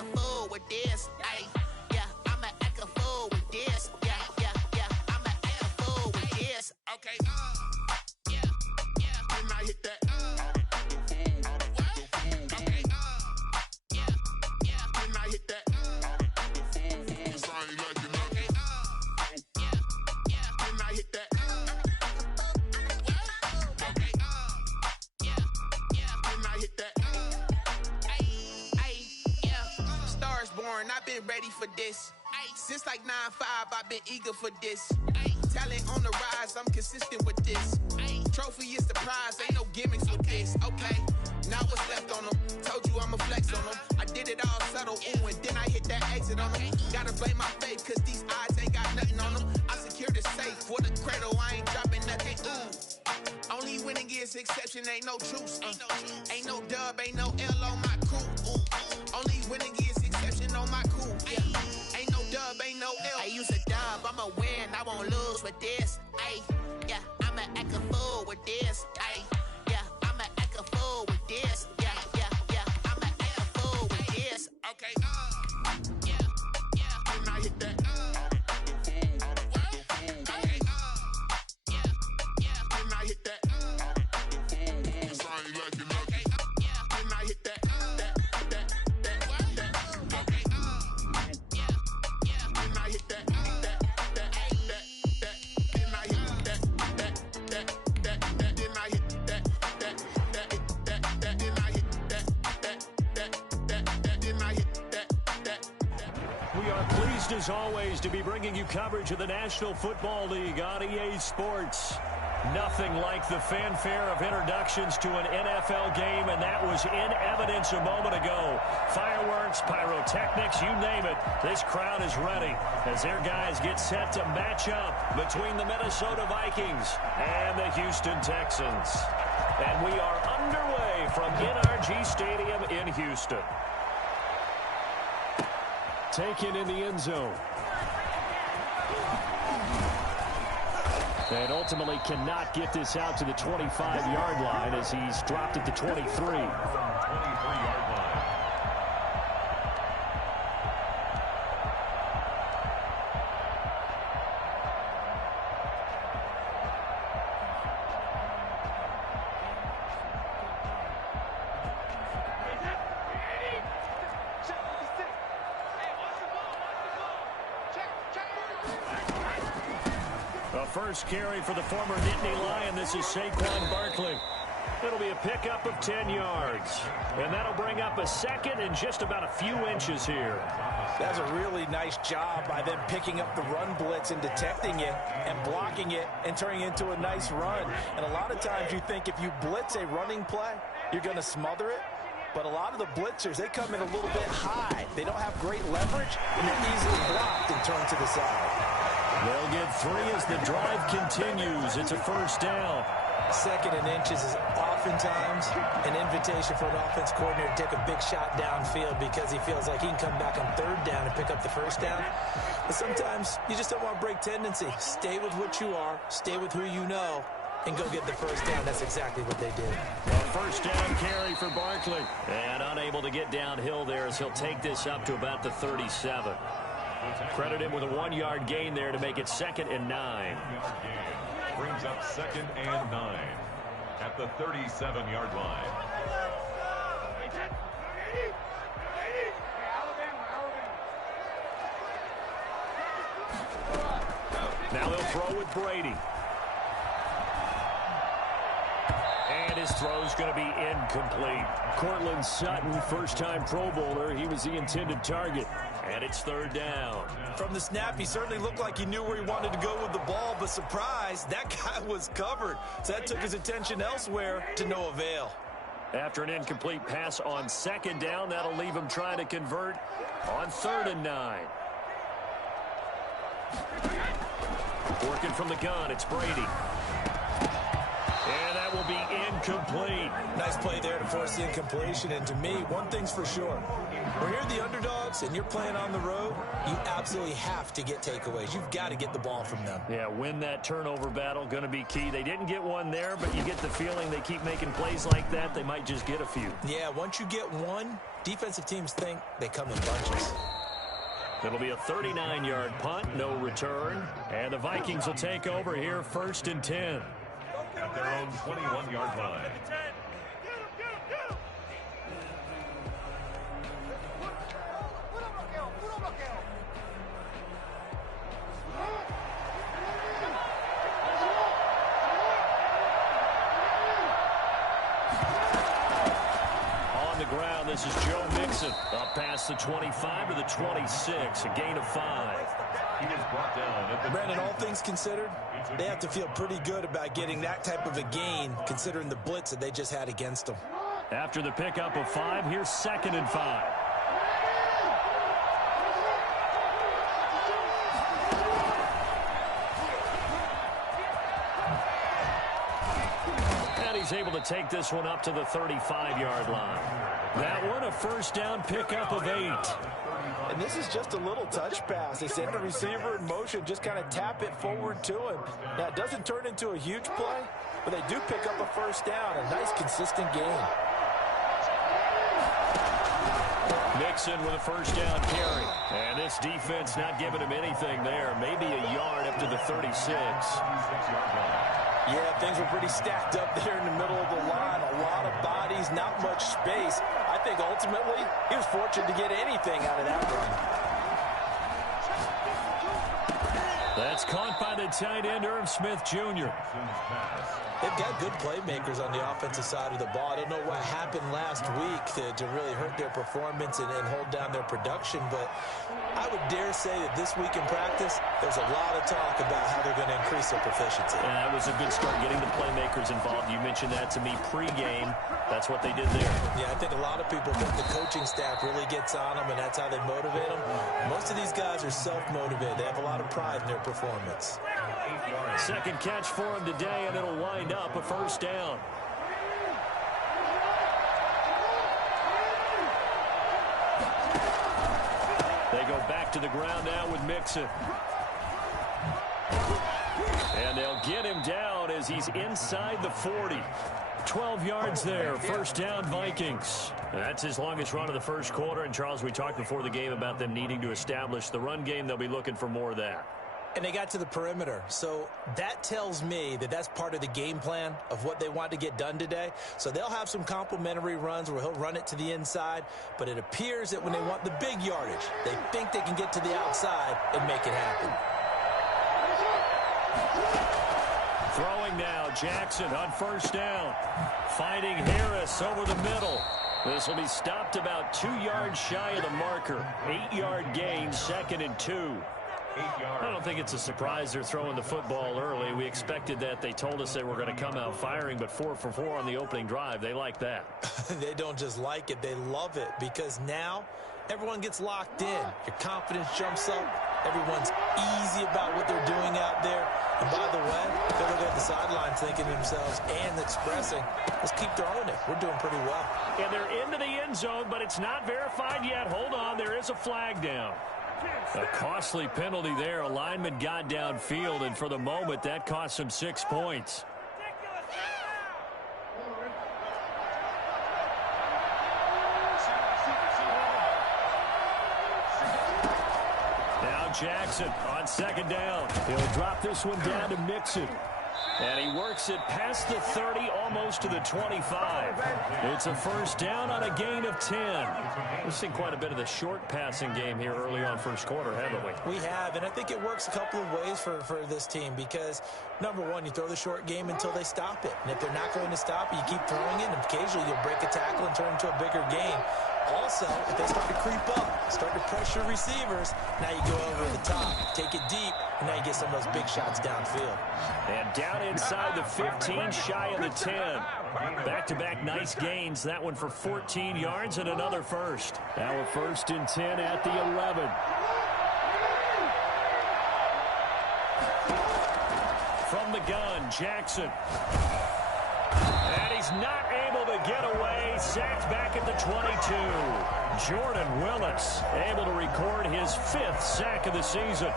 a fool with this. Ay, yeah, I'ma act a fool with this. Yeah, yeah, yeah, I'ma act a fool with this. Okay, yeah, yeah. Then I hit that. Okay, yeah, yeah. Then I hit that. Sound like you know. Okay, yeah, yeah. Then I hit that. Okay, yeah, yeah. Then I hit that. Stars born, I've been ready for this. Since like 9-5, I've been eager for this. Talent on the rise, I'm consistent with this. Trophy is the prize, ain't no gimmicks with this. Okay, now what's left on them? Told you I'ma flex on them. I did it all subtle, ooh, and then I hit that exit on them. Gotta blame my faith, cause these eyes ain't got nothing on them. I secured the safe for the cradle, I ain't dropping nothing, ooh. Only winning is exception, ain't no truce. Ain't no dub, ain't no L on my crew. Ooh. Only winning is exception on my crew. Yeah. Ain't no dub, ain't no L. I use a dub, I'ma win, I won't lose with this. Ay, yeah, I'ma act a fool with this. Ay, yeah, I'ma act a fool with this. Yeah, yeah, yeah, I'ma act a fool with this. Okay, yeah, yeah, then I hit that. Okay, yeah, yeah, then I hit that. Sound like you know. Okay, yeah, then I hit that. As always, to be bringing you coverage of the National Football League on EA Sports. Nothing like the fanfare of introductions to an NFL game, and that was in evidence a moment ago. Fireworks, pyrotechnics, you name it. This crowd is ready as their guys get set to match up between the Minnesota Vikings and the Houston Texans. And we are underway from NRG Stadium in Houston. Taken in the end zone. And ultimately cannot get this out to the 25-yard line as he's dropped at the 23. 23-yard line. First carry for the former Nittany Lion. This is Saquon Barkley. It'll be a pickup of 10 yards. And that'll bring up a second and just about a few inches here. That's a really nice job by them picking up the run blitz and detecting it and blocking it and turning it into a nice run. And a lot of times you think if you blitz a running play, you're going to smother it. But a lot of the blitzers, they come in a little bit high. They don't have great leverage, and they're easily blocked and turned to the side. They'll get 3 as the drive continues. It's a first down. Second and inches is oftentimes an invitation for an offense coordinator to take a big shot downfield because he feels like he can come back on third down and pick up the first down. But sometimes you just don't want to break tendency. Stay with what you are, stay with who you know, and go get the first down. That's exactly what they did. A first down carry for Barkley. And unable to get downhill there as he'll take this up to about the 37. Credit him with a 1-yard gain there to make it 2nd and 9. Brings up 2nd and 9 at the 37-yard line. Now they'll throw with Brady. And his throw's going to be incomplete. Cortland Sutton, first-time Pro Bowler. He was the intended target. And it's 3rd down. From the snap, he certainly looked like he knew where he wanted to go with the ball, but surprise, that guy was covered. So that took his attention elsewhere to no avail. After an incomplete pass on 2nd down, that'll leave him trying to convert on 3rd and 9. Working from the gun, it's Brady. And that that will be incomplete. Nice play there to force the incompletion. And to me, one thing's for sure. When you're the underdogs and you're playing on the road, you absolutely have to get takeaways. You've got to get the ball from them. Yeah, win that turnover battle, going to be key. They didn't get one there, but you get the feeling they keep making plays like that, they might just get a few. Yeah, once you get one, defensive teams think they come in bunches. It'll be a 39-yard punt, no return. And the Vikings will take over here, 1st and 10. At their own 21-yard line. This is Joe Mixon up past the 25 to the 26, a gain of 5. He is brought down at the Brandon, all things considered, they have to feel pretty good about getting that type of a gain considering the blitz that they just had against them. After the pickup of 5, here's 2nd and 5. And he's able to take this one up to the 35-yard line. That one, a 1st down pickup of 8. And this is just a little touch pass. They send the receiver in motion, just kind of tap it forward to him. Now, it doesn't turn into a huge play, but they do pick up a 1st down, a nice, consistent gain. Mixon with a 1st down carry. And this defense not giving him anything there. Maybe a yard up to the 36. Yeah, things were pretty stacked up there in the middle of the line. A lot of bodies, not much space. I think ultimately he was fortunate to get anything out of that run. That's caught by the tight end, Irv Smith Jr. They've got good playmakers on the offensive side of the ball. I don't know what happened last week to really hurt their performance and hold down their production, but I would dare say that this week in practice, there's a lot of talk about how they're going to increase their proficiency. And that was a good start, getting the playmakers involved. You mentioned that to me pregame. That's what they did there. Yeah, I think a lot of people think the coaching staff really gets on them, and that's how they motivate them. Most of these guys are self-motivated. They have a lot of pride in their performance. 2nd catch for him today, and it'll wind up a 1st down. They go back to the ground now with Mixon. And they'll get him down as he's inside the 40. 12 yards there, 1st down Vikings. That's his longest run of the 1st quarter. And, Charles, we talked before the game about them needing to establish the run game. They'll be looking for more of that. And they got to the perimeter. So that tells me that that's part of the game plan of what they want to get done today. So they'll have some complementary runs where he'll run it to the inside. But it appears that when they want the big yardage, they think they can get to the outside and make it happen. Throwing now, Jackson on 1st down. Fighting Harris over the middle. This will be stopped about 2 yards shy of the marker. 8-yard gain, 2nd and 2. I don't think it's a surprise they're throwing the football early. We expected that. They told us they were going to come out firing, but 4 for 4 on the opening drive. They like that. They don't just like it. They love it because now everyone gets locked in. Your confidence jumps up. Everyone's easy about what they're doing out there. And by the way, they're looking at the sidelines thinking to themselves and expressing, let's keep throwing it. We're doing pretty well. And they're into the end zone, but it's not verified yet. Hold on. There is a flag down. A costly penalty there. A lineman got downfield, and for the moment, that cost him 6 points. Now Jackson on 2nd down. He'll drop this one down to Mixon. And he works it past the 30, almost to the 25. It's a 1st down on a gain of 10. We've seen quite a bit of the short passing game here early on 1st quarter, haven't we? We have, and I think it works a couple of ways for this team because, number one, you throw the short game until they stop it. And if they're not going to stop it, you keep throwing it, and occasionally you'll break a tackle and turn it into a bigger gain. Also, if they start to creep up, start to pressure receivers, now you go over the top, take it deep, and now you get some of those big shots downfield. And down inside the 15, shy of the 10. Back-to-back nice gains. That one for 14 yards and another 1st. Now a 1st and 10 at the 11. From the gun, Jackson. is not able to get away. Sacked back at the 22. Jordan Willis able to record his 5th sack of the season.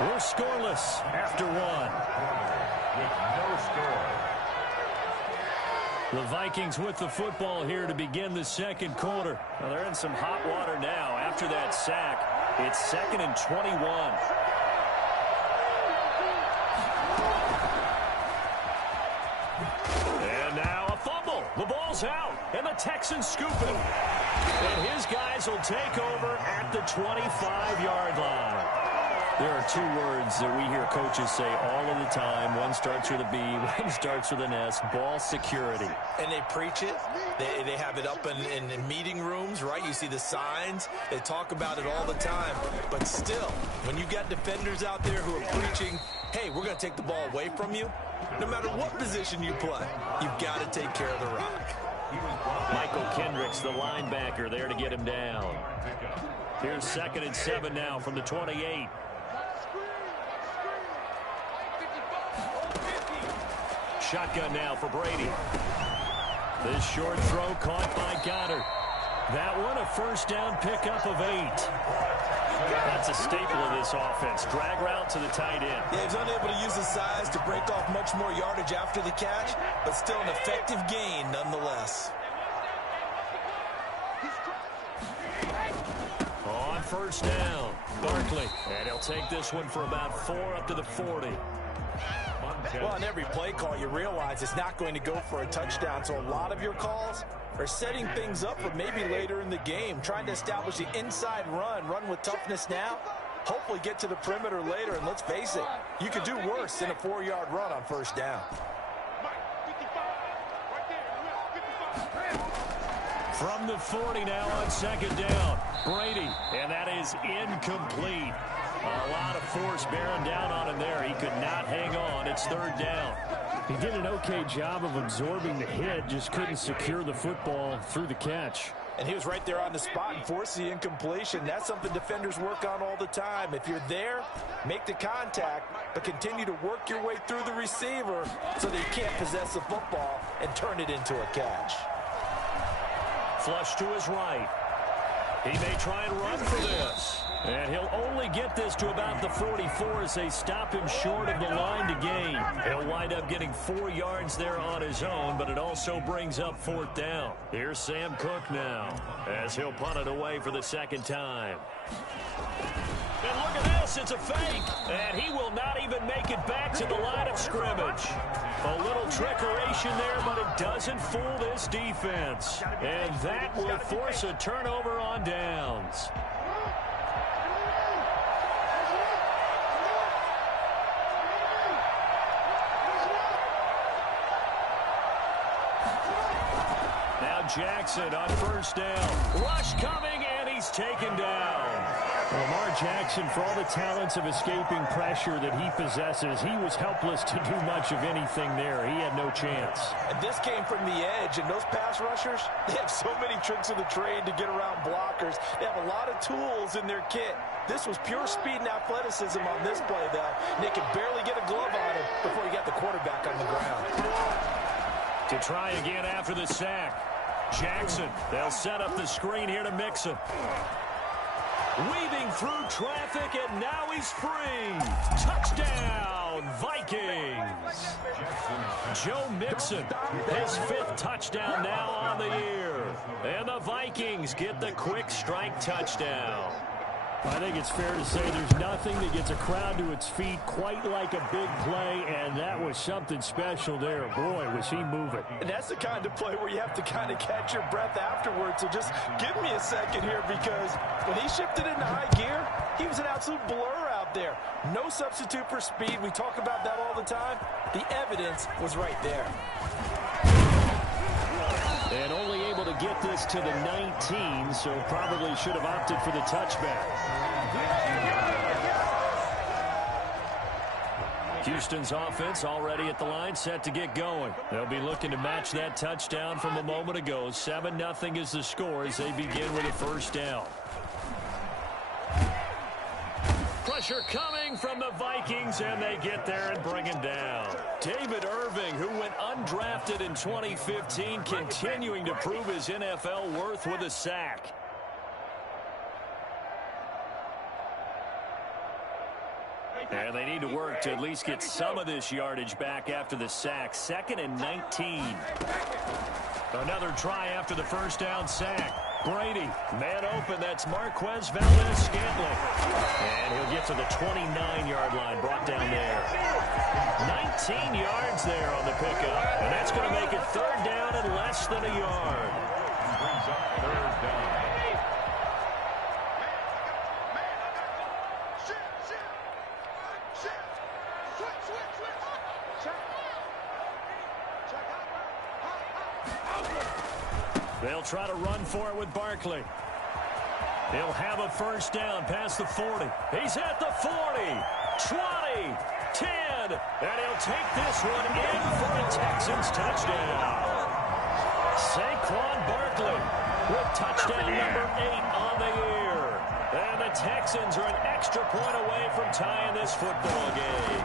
We're scoreless after 1. With no score. The Vikings with the football here to begin the second quarter. Well, they're in some hot water now after that sack. It's 2nd and 21. And now a fumble. The ball's out, and the Texans scoop it. And his guys will take over at the 25-yard line. There are 2 words that we hear coaches say all of the time. One starts with a B, one starts with an S. Ball security. And they preach it. They have it up in meeting rooms, right? You see the signs. They talk about it all the time. But still, when you got defenders out there who are preaching, hey, we're going to take the ball away from you, no matter what position you play, you've got to take care of the rock. Michael Kendricks, the linebacker, there to get him down. Here's 2nd and 7 now from the 28. Shotgun now for Brady. This short throw caught by Goddard. That one a first down pickup of 8. That's a staple of this offense. Drag route to the tight end. Yeah, he's unable to use his size to break off much more yardage after the catch, but still an effective gain nonetheless. On first down, Barkley. And he'll take this one for about 4 up to the 40. Well, on every play call, you realize it's not going to go for a touchdown. So a lot of your calls are setting things up for maybe later in the game, trying to establish the inside run with toughness now, hopefully get to the perimeter later. And let's face it, you could do worse than a 4-yard run on first down. From the 40 now on 2nd down, Brady, and that is incomplete. A lot of force bearing down on him there. He could not hang on. It's 3rd down. He did an okay job of absorbing the hit, just couldn't secure the football through the catch. And he was right there on the spot and forced the incompletion. That's something defenders work on all the time. If you're there, make the contact, but continue to work your way through the receiver so that you can't possess the football and turn it into a catch. Flush to his right. He may try and run for this. And he'll only get this to about the 44 as they stop him short of the line to gain. He'll wind up getting 4 yards there on his own, but it also brings up 4th down. Here's Sam Cook now as he'll punt it away for the 2nd time. And look at this, it's a fake. And he will not even make it back to the line of scrimmage. A little trickeration there, but it doesn't fool this defense. And that will force a turnover on downs. Jackson on first down. Rush coming, and he's taken down. Lamar Jackson, for all the talents of escaping pressure that he possesses, he was helpless to do much of anything there. He had no chance. And this came from the edge, and those pass rushers, they have so many tricks of the trade to get around blockers. They have a lot of tools in their kit. This was pure speed and athleticism on this play, though. And they could barely get a glove on him before he got the quarterback on the ground. To try again after the sack. Jackson, they'll set up the screen here to Mixon. Weaving through traffic, and now he's free. Touchdown, Vikings. Joe Mixon, his 5th touchdown now on the year. And the Vikings get the quick strike touchdown. I think it's fair to say there's nothing that gets a crowd to its feet quite like a big play, and that was something special there. Boy, was he moving. And that's the kind of play where you have to kind of catch your breath afterwards. So just give me a second here, because when he shifted into high gear, he was an absolute blur out there. No substitute for speed. We talk about that all the time. The evidence was right there. And only able to get this to the 19, so probably should have opted for the touchback. Houston's offense already at the line, set to get going. They'll be looking to match that touchdown from a moment ago. 7-0 is the score as they begin with a first down. Pressure coming from the Vikings, and they get there and bring him down. David Irving, who went undrafted in 2015, continuing to prove his NFL worth with a sack. And they need to work to at least get some of this yardage back after the sack. 2nd and 19. Another try after the first down sack. Brady, man open. That's Marquez Valdez-Scantling. And he'll get to the 29-yard line, brought down there. 19 yards there on the pickup. And that's going to make it 3rd down and less than a yard. Brings up 3rd down. They'll try to run for it with Barkley. He'll have a first down past the 40. He's at the 40, 20, 10, and he'll take this one in for a Texans touchdown. Saquon Barkley with touchdown number 8 on the year. And the Texans are an extra point away from tying this football game.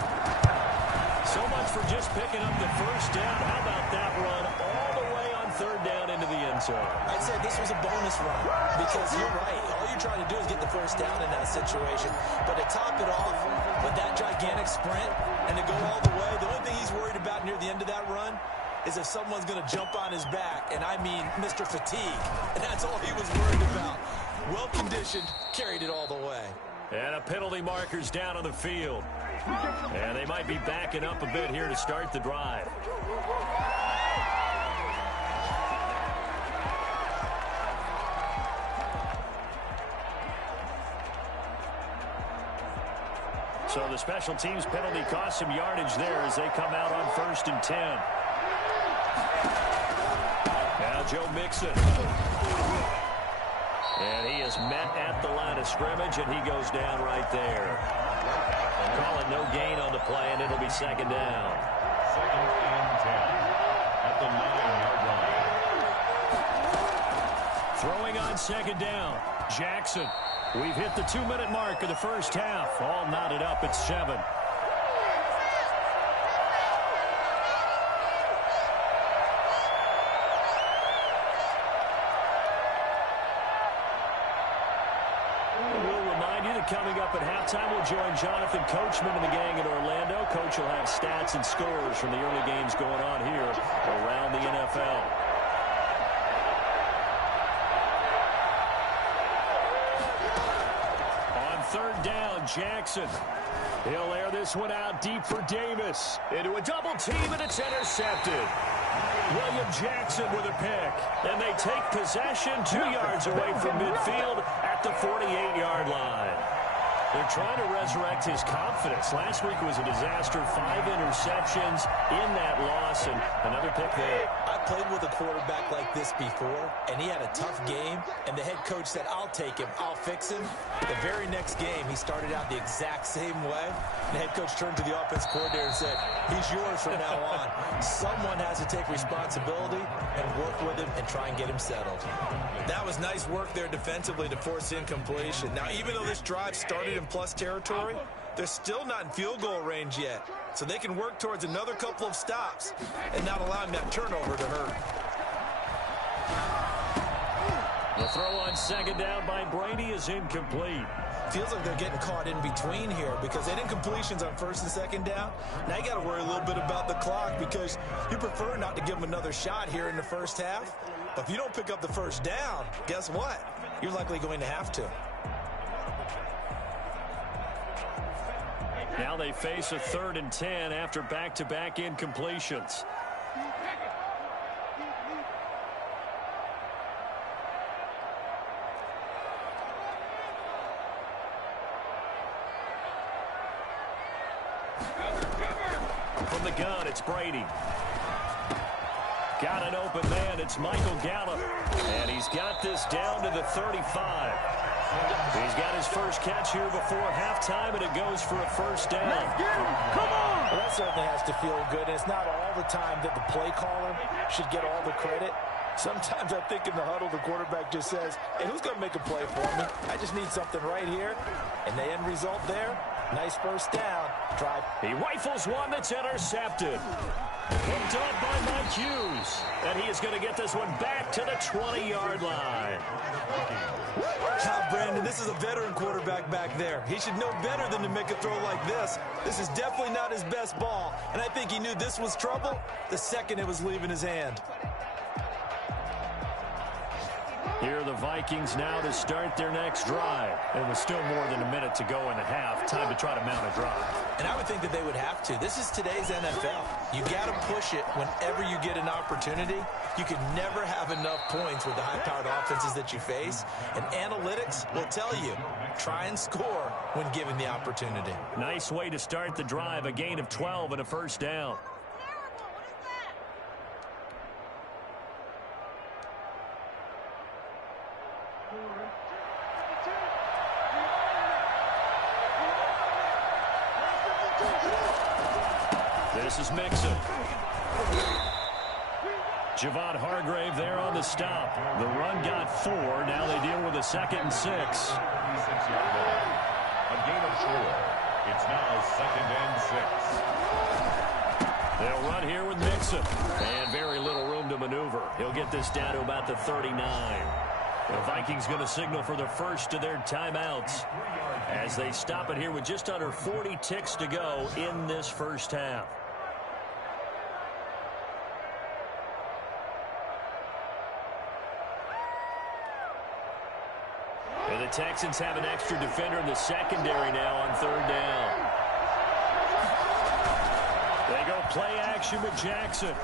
So much for just picking up the first down. How about that run all the way on 3rd down into the end zone? I'd say this was a bonus run because you're right. All you're trying to do is get the first down in that situation. But to top it off with that gigantic sprint and to go all the way, the only thing he's worried about near the end of that run is if someone's going to jump on his back, and I mean Mr. Fatigue. And that's all he was worried about. Well-conditioned, carried it all the way. And a penalty marker's down on the field. And they might be backing up a bit here to start the drive. So the special teams penalty cost some yardage there as they come out on 1st and 10. Now Joe Mixon. And he is met at the line of scrimmage, and he goes down right there. Call it no gain on the play, and it'll be 2nd down. 2nd and 10 at the 9-yard line. Throwing on 2nd down, Jackson. We've hit the 2-minute mark of the first half. All knotted up at 7. Coming up at halftime, we'll join Jonathan Coachman and the gang in Orlando. Coach will have stats and scores from the early games going on here around the NFL. On 3rd down, Jackson. He'll air this one out deep for Davis. Into a double team, and it's intercepted. William Jackson with a pick. And they take possession 2 yards away from midfield at the 48-yard line. They're trying to resurrect his confidence. Last week was a disaster. 5 interceptions in that loss, and another pick there. I played with a quarterback like this before, and he had a tough game, and the head coach said, I'll take him, I'll fix him. The very next game, he started out the exact same way. The head coach turned to the offense coordinator and said, he's yours from now on. Someone has to take responsibility and work with him and try and get him settled. That was nice work there defensively to force incompletion. Now, even though this drive started in plus territory, they're still not in field goal range yet. So they can work towards another couple of stops and not allowing that turnover to hurt. The throw on 2nd down by Brady is incomplete. Feels like they're getting caught in between here because they had incompletions on 1st and 2nd down. Now you got to worry a little bit about the clock because you prefer not to give them another shot here in the first half. But if you don't pick up the first down, guess what? You're likely going to have to. Now they face a 3rd and 10 after back-to-back incompletions. From the gun, it's Brady. Got an open man. It's Michael Gallup. And he's got this down to the 35. He's got his first catch here before halftime, and it goes for a first down. Let's get him. Come on. Well, that certainly has to feel good. And it's not all the time that the play caller should get all the credit. Sometimes I think in the huddle, the quarterback just says, hey, who's going to make a play for me? I just need something right here. And the end result there, nice first down. Drive. He rifles one that's intercepted. Picked up by Mike Hughes. And he is going to get this one back to the 20-yard line. Brandon, this is a veteran quarterback back there. He should know better than to make a throw like this. This is definitely not his best ball. And I think he knew this was trouble the second it was leaving his hand. Here are the Vikings now to start their next drive. And with still more than a minute to go in the half, time to try to mount a drive. And I would think that they would have to. This is today's NFL. You got to push it whenever you get an opportunity. You can never have enough points with the high-powered offenses that you face. And analytics will tell you, try and score when given the opportunity. Nice way to start the drive, a gain of 12 and a first down. This is Mixon. Javon Hargrave there on the stop. The run got 4. Now they deal with a 2nd and 6. 36-yard line. A gain of 4. It's now 2nd and 6. They'll run here with Mixon. And very little room to maneuver. He'll get this down to about the 39. The Vikings going to signal for the first of their timeouts as they stop it here with just under 40 ticks to go in this first half. And the Texans have an extra defender in the secondary now on 3rd down. They go play action with Jackson.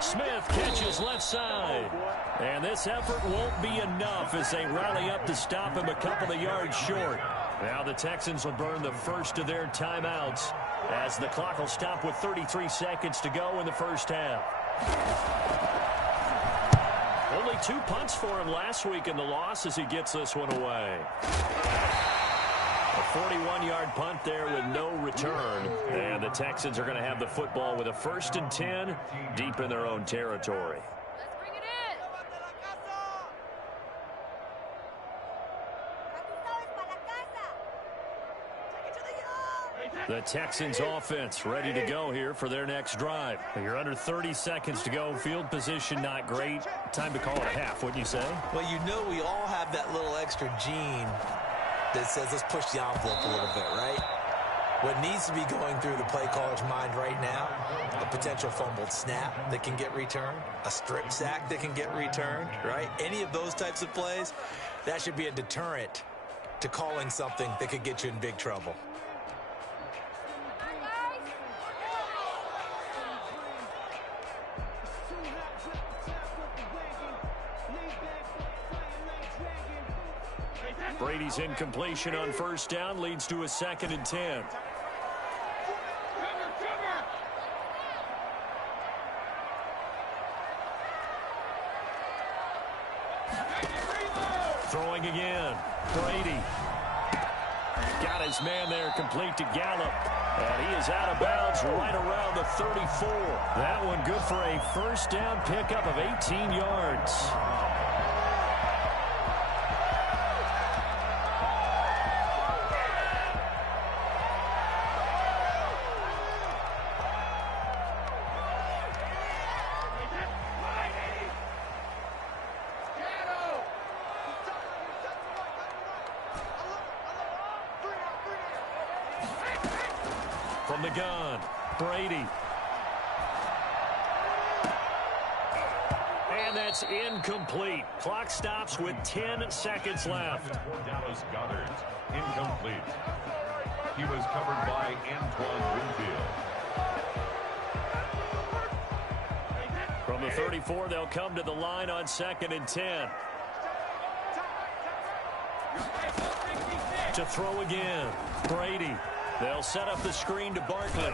Smith catches left side. And this effort won't be enough as they rally up to stop him a couple of yards short. Now the Texans will burn the first of their timeouts as the clock will stop with 33 seconds to go in the first half. Only 2 punts for him last week in the loss as he gets this one away. A 41-yard punt there with no return. And the Texans are going to have the football with a 1st and 10 deep in their own territory. Let's bring it in. The Texans offense ready to go here for their next drive. You're under 30 seconds to go. Field position not great. Time to call it a half, wouldn't you say? Well, you know we all have that little extra gene that says let's push the envelope a little bit, right? What needs to be going through the play caller's mind right now, a potential fumbled snap that can get returned, a strip sack that can get returned, right? Any of those types of plays, that should be a deterrent to calling something that could get you in big trouble. Brady's incompletion on 1st down leads to a 2nd and 10. Throwing again. Brady. Got his man there, complete to Gallup. And he is out of bounds right around the 34. That one good for a 1st down pickup of 18 yards. From the gun, Brady. And that's incomplete. Clock stops with 10 seconds left. Dallas Goedert, incomplete. He was covered by Antoine Winfield. From the 34, they'll come to the line on 2nd and 10. To throw again, Brady. They'll set up the screen to Barkley.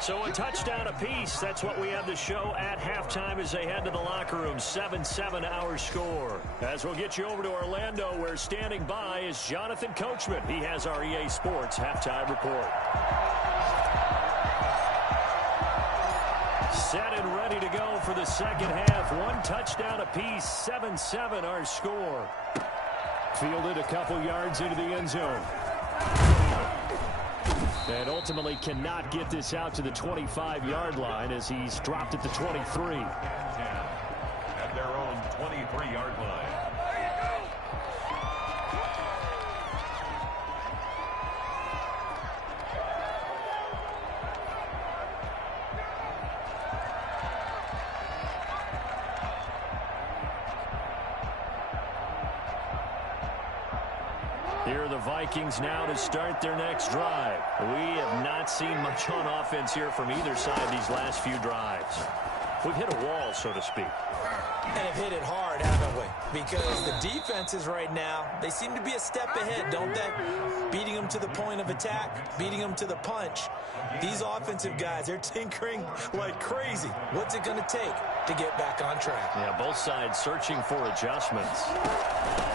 So a touchdown apiece. That's what we have to show at halftime as they head to the locker room. 7-7 our score. As we'll get you over to Orlando, where standing by is Jonathan Coachman. He has our EA Sports halftime report. Set and ready to go for the second half. One touchdown apiece. 7-7 our score. Fielded a couple yards into the end zone. And ultimately cannot get this out to the 25-yard line as he's dropped at the 23. At their own 23-yard line. Here are the Vikings now to start their next drive. We have not seen much on offense here from either side these last few drives. We've hit a wall, so to speak. And have hit it hard, haven't we? Because the defenses right now, they seem to be a step ahead, don't they? Beating them to the point of attack, beating them to the punch. These offensive guys, they're tinkering like crazy. What's it going to take to get back on track? Yeah, both sides searching for adjustments.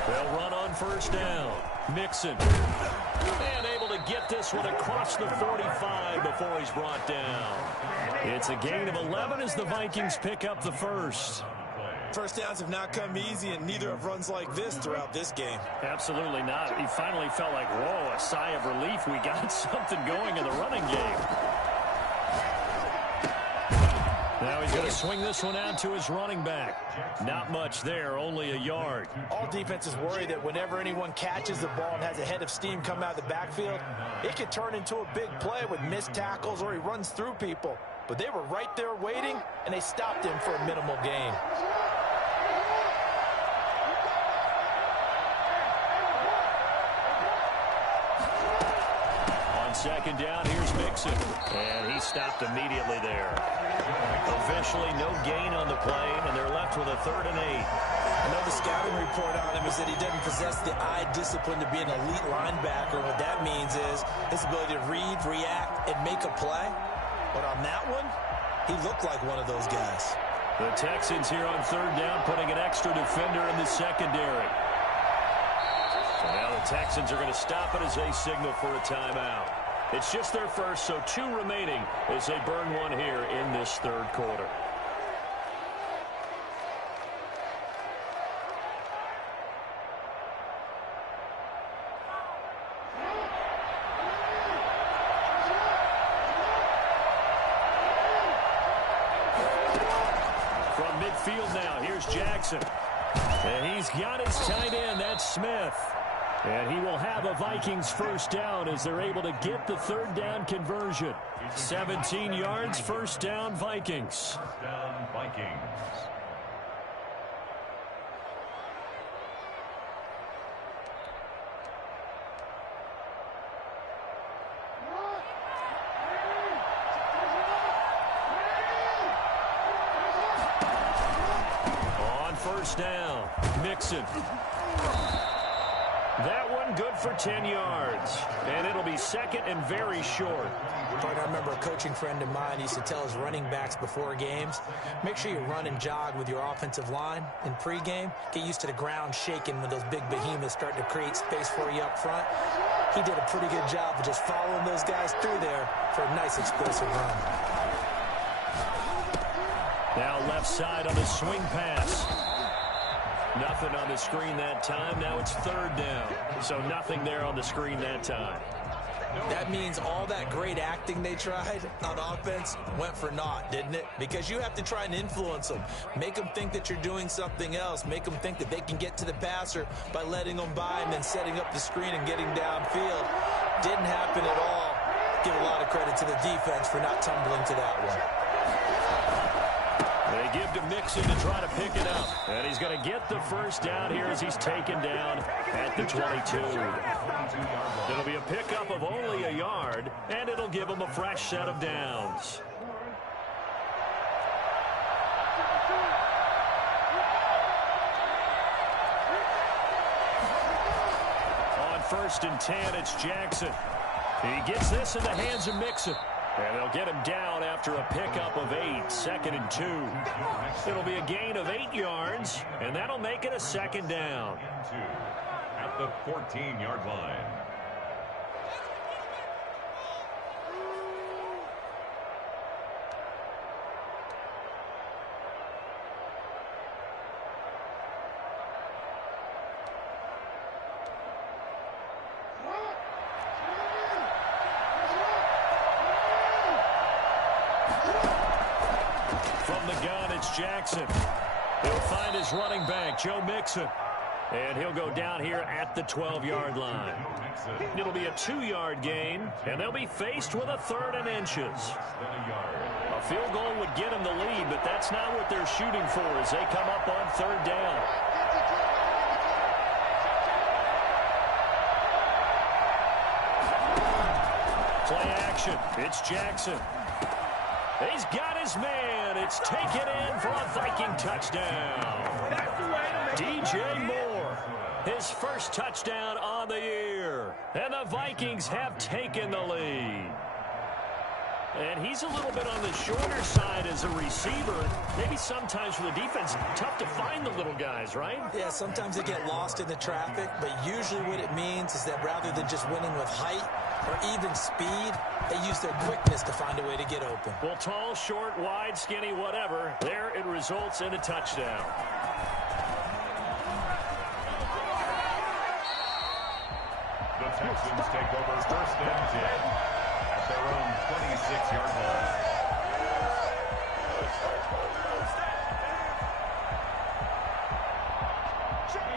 They'll run on first down. Mixon. And able to get this one across the 45 before he's brought down. It's a gain of 11 as the Vikings pick up the first. First downs have not come easy, and neither have runs like this throughout this game. Absolutely not. He finally felt like, whoa, a sigh of relief. We got something going in the running game. Now he's going to swing this one out to his running back. Not much there, only a yard. All defenses worry that whenever anyone catches the ball and has a head of steam come out of the backfield, it could turn into a big play with missed tackles or he runs through people. But they were right there waiting, and they stopped him for a minimal gain. Second down, here's Mixon. And he stopped immediately there. Officially no gain on the play, and they're left with a 3rd and 8. I know the scouting report on him is that he doesn't possess the eye discipline to be an elite linebacker. What that means is his ability to read, react, and make a play. But on that one, he looked like one of those guys. The Texans here on 3rd down, putting an extra defender in the secondary. So now the Texans are going to stop it as they signal for a timeout. It's just their first, so 2 remaining as they burn one here in this 3rd quarter. From midfield now, here's Jackson. And he's got his tight end, that's Smith. And he will have a Vikings first down as they're able to get the 3rd down conversion. 17 yards, first down, Vikings. First down, Vikings. On first down, Mixon. That one good for 10 yards. And it'll be second and very short. I remember a coaching friend of mine used to tell his running backs before games, make sure you run and jog with your offensive line in pregame. Get used to the ground shaking when those big behemoths start to create space for you up front. He did a pretty good job of just following those guys through there for a nice explosive run. Now left side on the swing pass. Nothing on the screen that time. Now it's 3rd down. So nothing there on the screen that time. That means all that great acting they tried on offense went for naught, didn't it? Because you have to try and influence them. Make them think that you're doing something else. Make them think that they can get to the passer by letting them by and then setting up the screen and getting downfield. Didn't happen at all. Give a lot of credit to the defense for not tumbling to that one. They give to Mixon to try to pick it up. And he's going to get the first down here as he's taken down at the 22. It'll be a pickup of only a yard, and it'll give him a fresh set of downs. On 1st and 10, it's Jackson. He gets this in the hands of Mixon. And they'll get him down after a pickup of 8, 2nd and 2. It'll be a gain of 8 yards, and that'll make it a 2nd down. At the 14-yard line. From the gun, it's Jackson. He'll find his running back, Joe Mixon. And he'll go down here at the 12-yard line. It'll be a 2-yard gain, and they'll be faced with a 3rd and inches. A field goal would get them the lead, but that's not what they're shooting for as they come up on 3rd down. Play action. It's Jackson. He's got his man. It's taken in for a Viking touchdown. DJ Moore, his first touchdown on the year. And the Vikings have taken the lead. And he's a little bit on the shorter side as a receiver. Maybe sometimes for the defense, tough to find the little guys, right? Yeah, sometimes they get lost in the traffic, but usually what it means is that rather than just winning with height or even speed, they use their quickness to find a way to get open. Well, tall, short, wide, skinny, whatever, there it results in a touchdown. The Texans take over 1st and 10 at their own 26-yard line.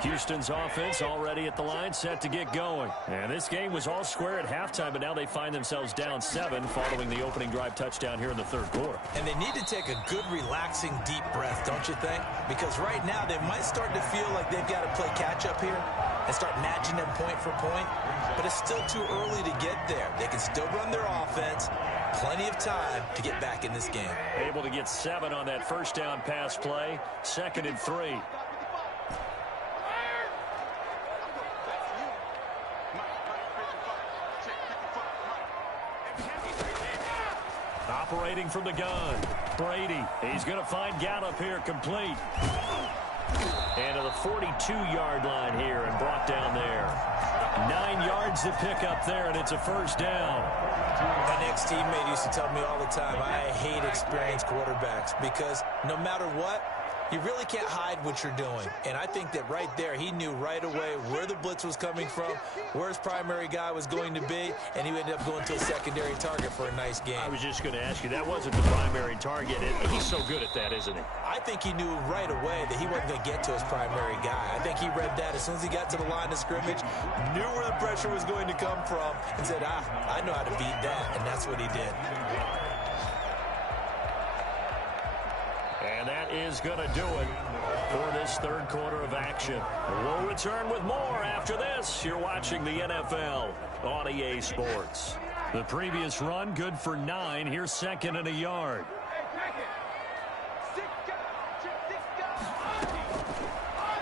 Houston's offense already at the line, set to get going. And this game was all square at halftime, but now they find themselves down 7 following the opening drive touchdown here in the 3rd quarter. And they need to take a good, relaxing, deep breath, don't you think? Because right now they might start to feel like they've got to play catch-up here and start matching them point for point. But it's still too early to get there. They can still run their offense. Plenty of time to get back in this game. Able to get 7 on that 1st down pass play. 2nd and 3. Operating from the gun, Brady. He's going to find Gallup here complete. And to the 42-yard line here and brought down there. 9 yards to pick up there, and it's a 1st down. My ex-teammate used to tell me all the time, I hate experienced quarterbacks because no matter what, you really can't hide what you're doing. And I think that right there, he knew right away where the blitz was coming from, where his primary guy was going to be, and he ended up going to a secondary target for a nice game. I was just going to ask you, that wasn't the primary target. He's so good at that, isn't he? I think he knew right away that he wasn't going to get to his primary guy. I think he read that as soon as he got to the line of scrimmage, knew where the pressure was going to come from, and said, I know how to beat that, and that's what he did. And that is going to do it for this 3rd quarter of action. We'll return with more after this. You're watching the NFL on EA Sports. The previous run, good for 9. Here's 2nd and a yard.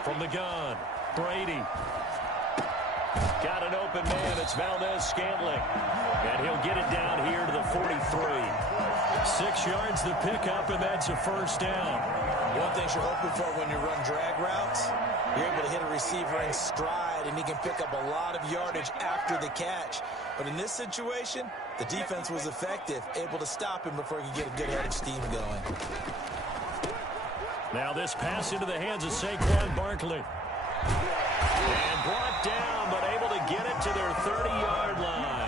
From the gun, Brady. Got an open man. It's Valdez-Scantling. And he'll get it down here to the 43. 6 yards to pick up, and that's a 1st down. One thing you're hoping for when you run drag routes, you're able to hit a receiver in stride, and he can pick up a lot of yardage after the catch. But in this situation, the defense was effective, able to stop him before he could get a good head of steam going. Now this pass into the hands of Saquon Barkley. And brought down, but able to get it to their 30-yard line.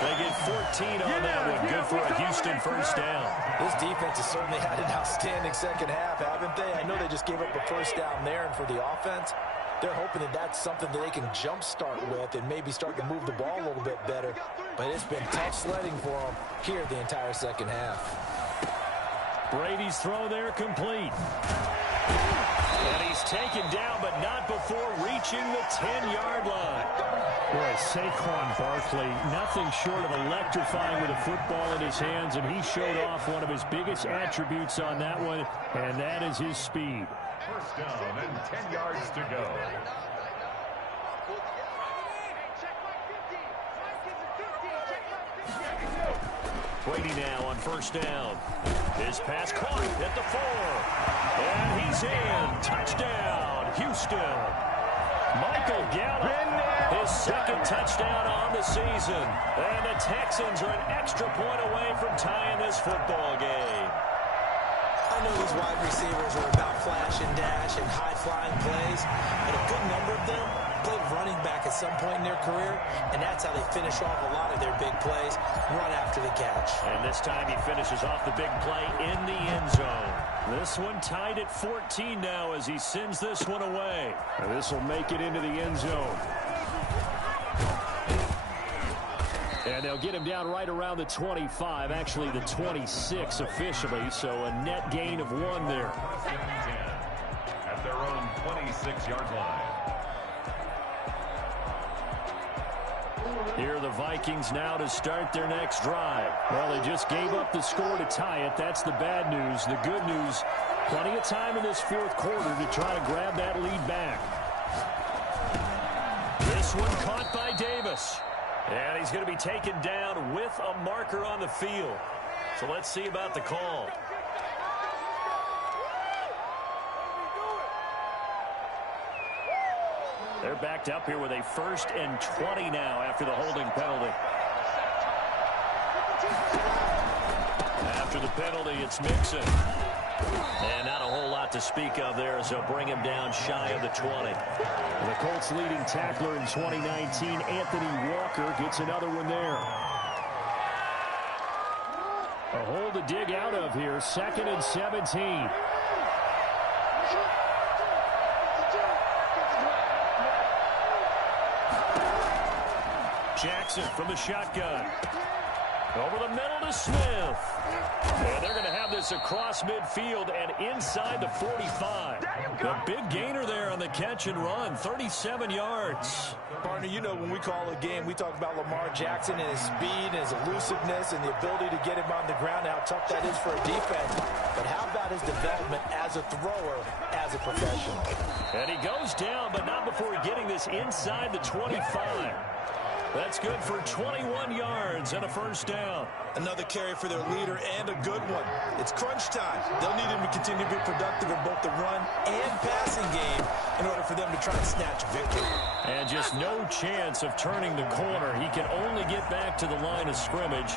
They get 14 on that one. Good for a Houston 1st down. This defense has certainly had an outstanding 2nd half, haven't they? I know they just gave up a 1st down there, and for the offense, they're hoping that that's something that they can jumpstart with and maybe start to move the ball a little bit better. But it's been tough sledding for them here the entire 2nd half. Brady's throw there complete. And he's taken down, but not before reaching the 10-yard line. Boy, Saquon Barkley, nothing short of electrifying with a football in his hands, and he showed off one of his biggest attributes on that one, and that is his speed. 1st down and 10 yards to go. Brady now on first down. His pass caught at the 4. And he's in. Touchdown, Houston. Michael Gallup, his second touchdown on the season. And the Texans are an extra point away from tying this football game. I know these wide receivers are about flash and dash and high-flying plays, but a good number of them played running back at some point in their career, and that's how they finish off a lot of their big plays, run after the catch. And this time he finishes off the big play in the end zone. This one tied at 14 now as he sends this one away. And this will make it into the end zone. And they'll get him down right around the 25, actually the 26 officially, so a net gain of 1 there. At their own 26-yard line. Here are the Vikings now to start their next drive. Well, they just gave up the score to tie it. That's the bad news. The good news, plenty of time in this fourth quarter to try to grab that lead back. This one caught by Davis. And he's going to be taken down with a marker on the field. So let's see about the call. They're backed up here with a 1st and 20 now after the holding penalty. After the penalty, it's Mixon. And not a whole lot to speak of there as they'll bring him down shy of the 20. The Colts' leading tackler in 2019, Anthony Walker, gets another one there. A hole to dig out of here, 2nd and 17. Jackson from the shotgun. Over the middle to Smith. And they're going to have this across midfield and inside the 45. A big gainer there on the catch and run, 37 yards. Partner, you know when we call a game, we talk about Lamar Jackson and his speed and his elusiveness and the ability to get him on the ground, how tough that is for a defense. But how about his development as a thrower, as a professional? And he goes down, but not before getting this inside the 25. That's good for 21 yards and a 1st down. Another carry for their leader and a good one. It's crunch time. They'll need him to continue to be productive in both the run and passing game in order for them to try and snatch victory. And just no chance of turning the corner. He can only get back to the line of scrimmage.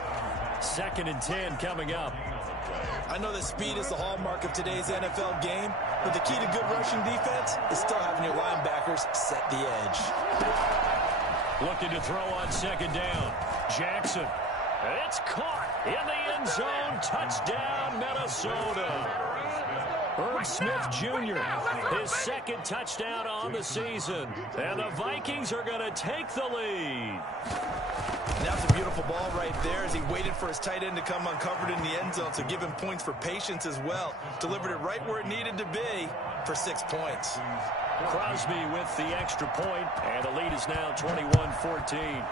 2nd and 10 coming up. I know that speed is the hallmark of today's NFL game, but the key to good rushing defense is still having your linebackers set the edge. Looking to throw on 2nd down. Jackson. It's caught in the end zone. Touchdown, Minnesota. Herb Smith Jr., his 2nd touchdown on the season. And the Vikings are going to take the lead. And that was a beautiful ball right there as he waited for his tight end to come uncovered in the end zone, so give him points for patience as well. Delivered it right where it needed to be for 6 points. Crosby with the extra point, and the lead is now 21-14.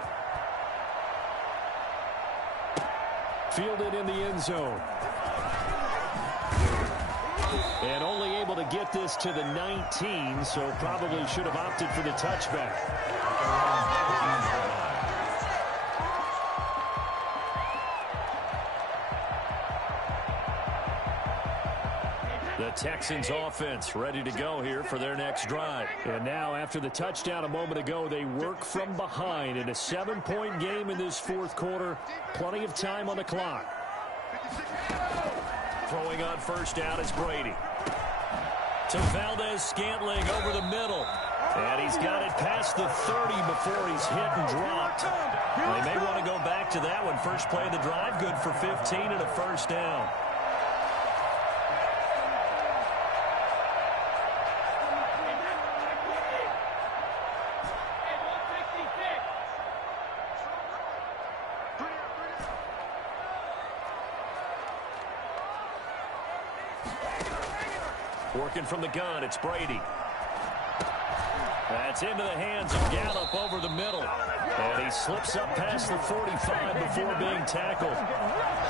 Fielded in the end zone. And only able to get this to the 19, so probably should have opted for the touchback. The Texans offense ready to go here for their next drive. And now after the touchdown a moment ago, they work from behind in a 7-point game in this fourth quarter. Plenty of time on the clock. Throwing on 1st down is Brady. To Valdez-Scantling over the middle. And he's got it past the 30 before he's hit and dropped. They may want to go back to that one. First play of the drive, good for 15 and a 1st down. Working from the gun, it's Brady. That's into the hands of Gallup over the middle. And he slips up past the 45 before being tackled.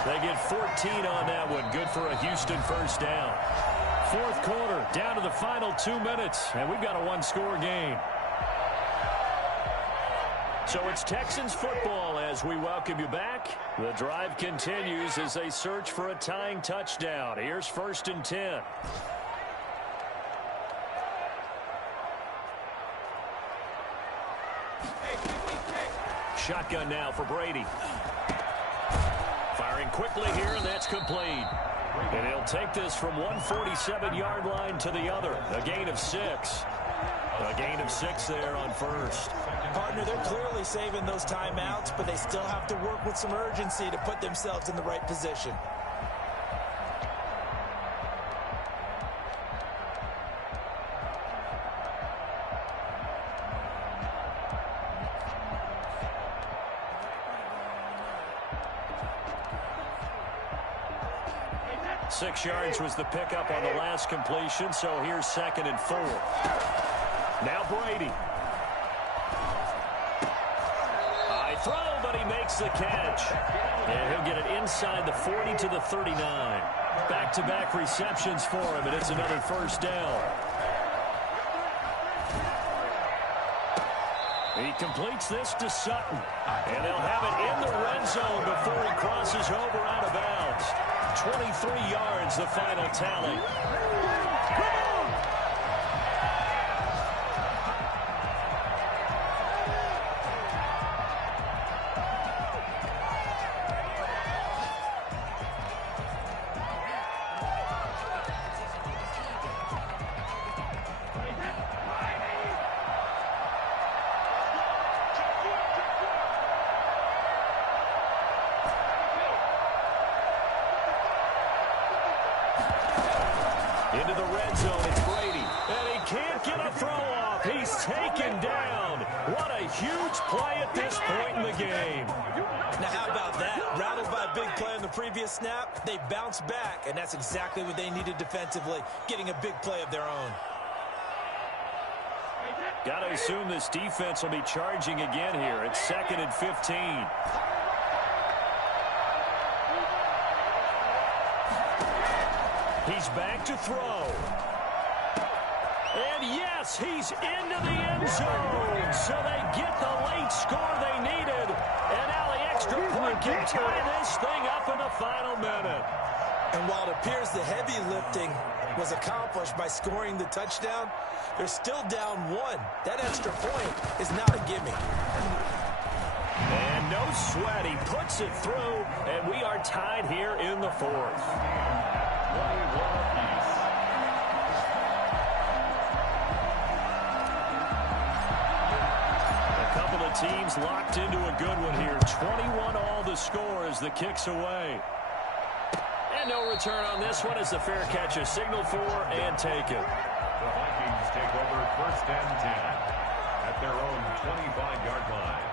They get 14 on that one. Good for a Houston 1st down. Fourth quarter, down to the final 2 minutes. And we've got a 1-score game. So it's Texans football as we welcome you back. The drive continues as they search for a tying touchdown. Here's 1st and 10. Shotgun now for Brady. Firing quickly here, and that's complete. And he'll take this from 147-yard line to the other. A gain of 6. A gain of 6 there on 1st. Partner, they're clearly saving those timeouts, but they still have to work with some urgency to put themselves in the right position. Six yards was the pickup on the last completion, so here's 2nd and 4. Now Brady. High throw, but he makes the catch. And he'll get it inside the 40 to the 39. Back-to-back receptions for him, and it's another 1st down. He completes this to Sutton. And they'll have it in the red zone before he crosses over out of bounds. 23 yards, the final tally. Into the red zone, it's Brady. And he can't get a throw off. He's taken down. What a huge play at this point in the game. Now, how about that? Rattled by a big play on the previous snap, they bounced back, and that's exactly what they needed defensively, getting a big play of their own. Got to assume this defense will be charging again here. It's 2nd and 15. He's back to throw. And yes, he's into the end zone. So they get the late score they needed. And now the extra point can tie this thing up in the final minute. And while it appears the heavy lifting was accomplished by scoring the touchdown, they're still down 1. That extra point is not a gimme. And no sweat. He puts it through, and we are tied here in the 4th. Teams locked into a good one here. 21 all the score as the kick's away. And no return on this one as the fair catch is signaled for and taken. The Vikings take over 1st and 10 at their own 25-yard line.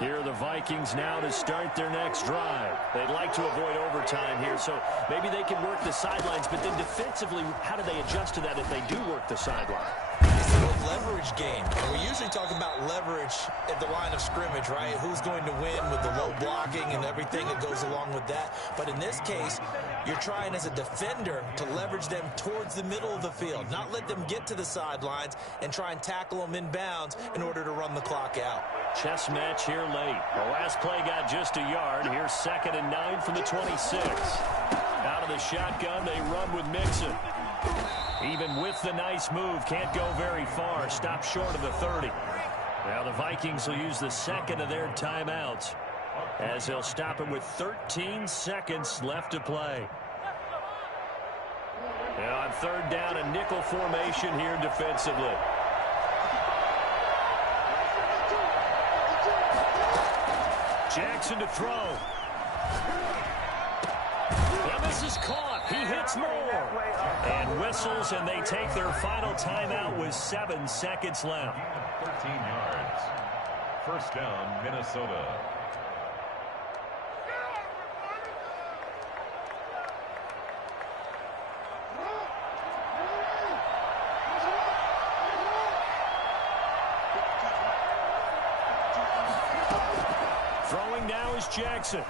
Here are the Vikings now to start their next drive. They'd like to avoid overtime here, so maybe they can work the sidelines, but then defensively, how do they adjust to that if they do work the sideline? It's a leverage game. And we usually talk about leverage at the line of scrimmage, right? Who's going to win with the low blocking and everything that goes along with that. But in this case, you're trying as a defender to leverage them towards the middle of the field, not let them get to the sidelines and try and tackle them in bounds in order to run the clock out. Chess match here late. The last play got just a yard. Here's 2nd and 9 from the 26. Out of the shotgun, they run with Mixon. Even with the nice move, can't go very far. Stop short of the 30. Now the Vikings will use the 2nd of their timeouts as they'll stop him with 13 seconds left to play. And on 3rd down, a nickel formation here defensively. Jackson to throw. And this is caught. He hits more. And whistles, and they take their final timeout with 7 seconds left. 13 yards. 1st down, Minnesota. now is Jackson.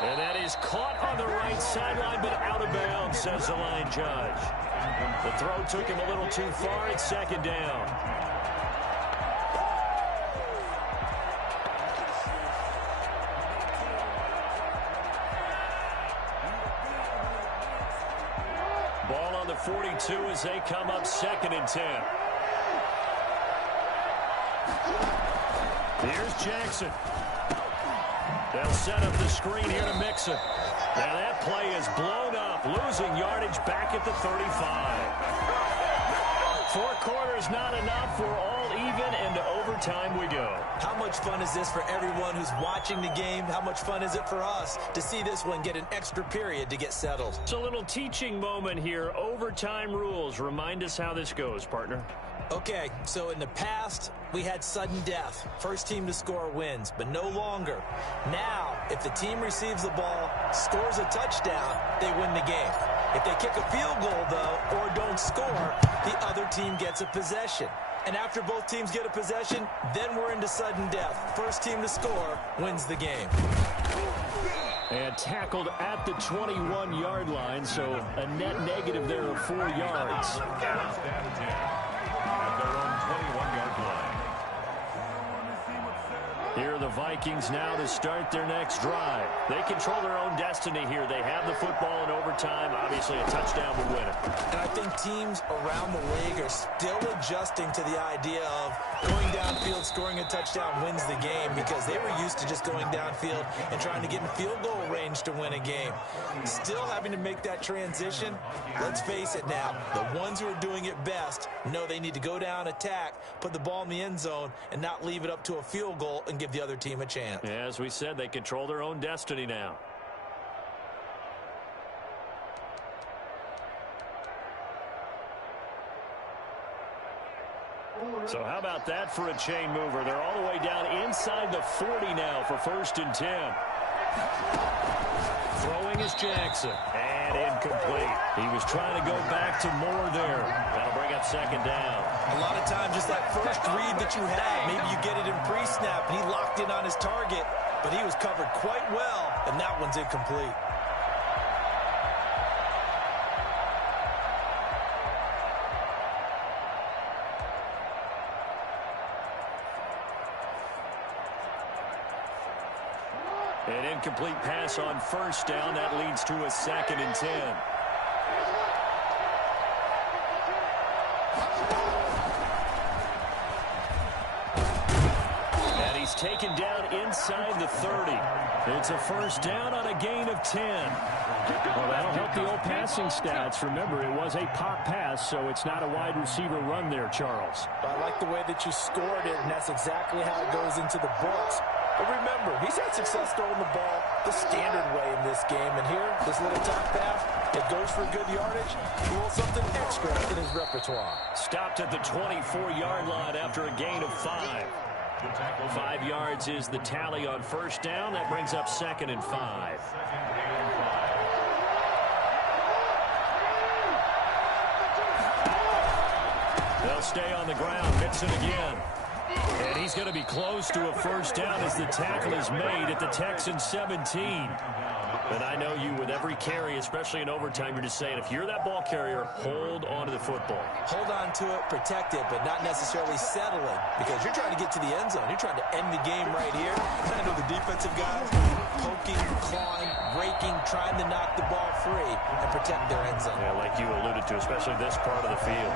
And that is caught on the right sideline, but out of bounds, says the line judge. The throw took him a little too far. It's second down. Ball on the 42 as they come up 2nd and 10. Here's Jackson. They'll set up the screen here to Mixon. Now that play is blown up, losing yardage back at the 35. 4 quarters not enough. We're all even, and to overtime we go. How much fun is this for everyone who's watching the game? How much fun is it for us to see this one get an extra period to get settled? It's a little teaching moment here. Overtime rules. Remind us how this goes, partner. Okay, so in the past, we had sudden death. First team to score wins, but no longer. Now, if the team receives the ball, scores a touchdown, they win the game. If they kick a field goal, though, or don't score, the other team gets a possession. And after both teams get a possession, then we're into sudden death. First team to score wins the game. And tackled at the 21-yard line, so a net negative there of 4 yards. Here are the Vikings now to start their next drive. They control their own destiny here. They have the football in overtime. Obviously, a touchdown would win it. And I think teams around the league are still adjusting to the idea of going downfield, scoring a touchdown wins the game, because they were used to just going downfield and trying to get in field goal range to win a game. Still having to make that transition. Let's face it now, the ones who are doing it best know they need to go down, attack, put the ball in the end zone, and not leave it up to a field goal and give the other team a chance. As we said, they control their own destiny now. So how about that for a chain mover? They're all the way down inside the 40 now for 1st and 10. Throwing is Jackson. And incomplete. He was trying to go back to Moore there. That'll bring up 2nd down. A lot of times, just that first read that you have, maybe you get it in pre-snap, and he locked in on his target, but he was covered quite well, and that one's incomplete. An incomplete pass on 1st down. That leads to a 2nd and 10. And he's taken down inside the 30. It's a 1st down on a gain of 10. Well, that'll help the old passing stats. Remember, it was a pop pass, so it's not a wide receiver run there, Charles. I like the way that you scored it, and that's exactly how it goes into the books. But remember, he's had success throwing the ball the standard way in this game. And here, this little top pass, it goes for good yardage. A little something extra in his repertoire. Stopped at the 24-yard line after a gain of 5. 5 yards is the tally on 1st down. That brings up 2nd and 5. They'll stay on the ground. Mixon again. And he's going to be close to a 1st down as the tackle is made at the Texans 17. But I know you, with every carry, especially in overtime, you're just saying, if you're that ball carrier, hold on to the football. Hold on to it, protect it, but not necessarily settle it, because you're trying to get to the end zone. You're trying to end the game right here. I know the defensive guys poking, clawing, raking, trying to knock the ball free and protect their end zone. Yeah, like you alluded to, especially this part of the field.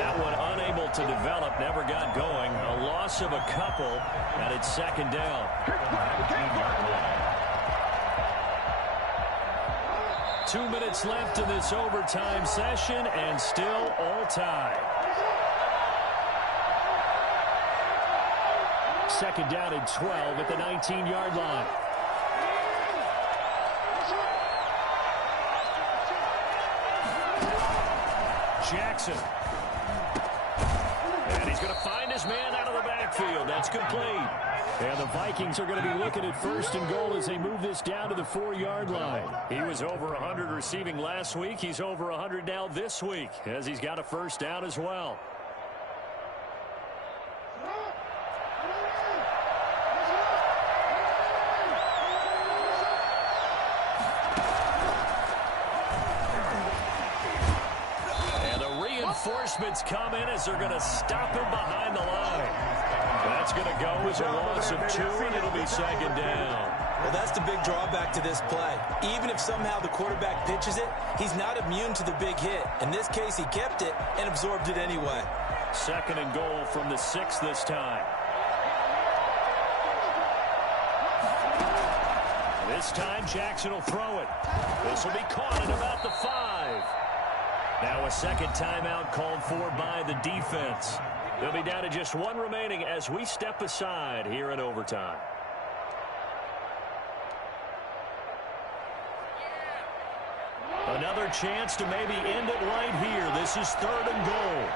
That one unable to develop, never got going. A loss of a couple, and it's 2nd down. 2 minutes left in this overtime session, and still all tied. 2nd down and 12 at the 19-yard line. Jackson. And he's going to find his man out of the backfield. That's complete. And the Vikings are going to be looking at 1st and goal as they move this down to the 4-yard line. He was over 100 receiving last week. He's over 100 now this week, as he's got a 1st down as well. Reinforcements come in as they're going to stop him behind the line. That's going to go as a loss of 2, and it'll be second down. Well, that's the big drawback to this play. Even if somehow the quarterback pitches it, he's not immune to the big hit. In this case, he kept it and absorbed it anyway. Second and goal from the 6 this time. This time, Jackson will throw it. This will be caught at about the 5. Now a second timeout called for by the defense. They'll be down to just 1 remaining as we step aside here in overtime. Another chance to maybe end it right here. This is 3rd and goal.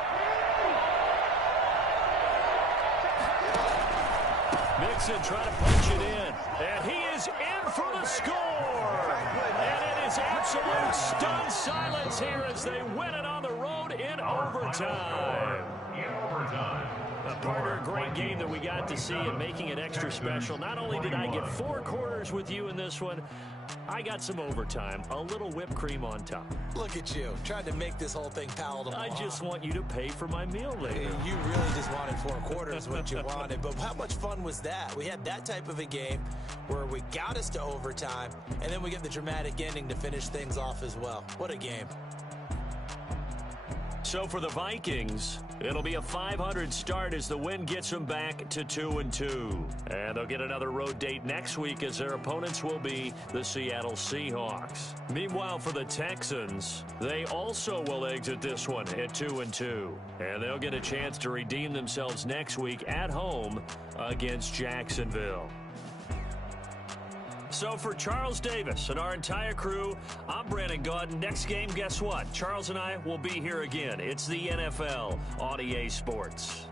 Mixon trying to punch it in. And he is in for the score. And it is absolute stunned silence here as they win it on the road in overtime. Partner, a great game that we got to see and making it extra special. Not only did I get 4 quarters with you in this one, I got some overtime, a little whipped cream on top. Look at you, trying to make this whole thing palatable. I just want you to pay for my meal later. You really just wanted 4 quarters, what you wanted. But how much fun was that? We had that type of a game where we got us to overtime, and then we get the dramatic ending to finish things off as well. What a game. So for the Vikings, it'll be a 500 start as the win gets them back to 2-2. And they'll get another road date next week as their opponents will be the Seattle Seahawks. Meanwhile, for the Texans, they also will exit this one at 2-2. And they'll get a chance to redeem themselves next week at home against Jacksonville. So for Charles Davis and our entire crew, I'm Brandon Gaudin. Next game, guess what? Charles and I will be here again. It's the NFL on EA Sports.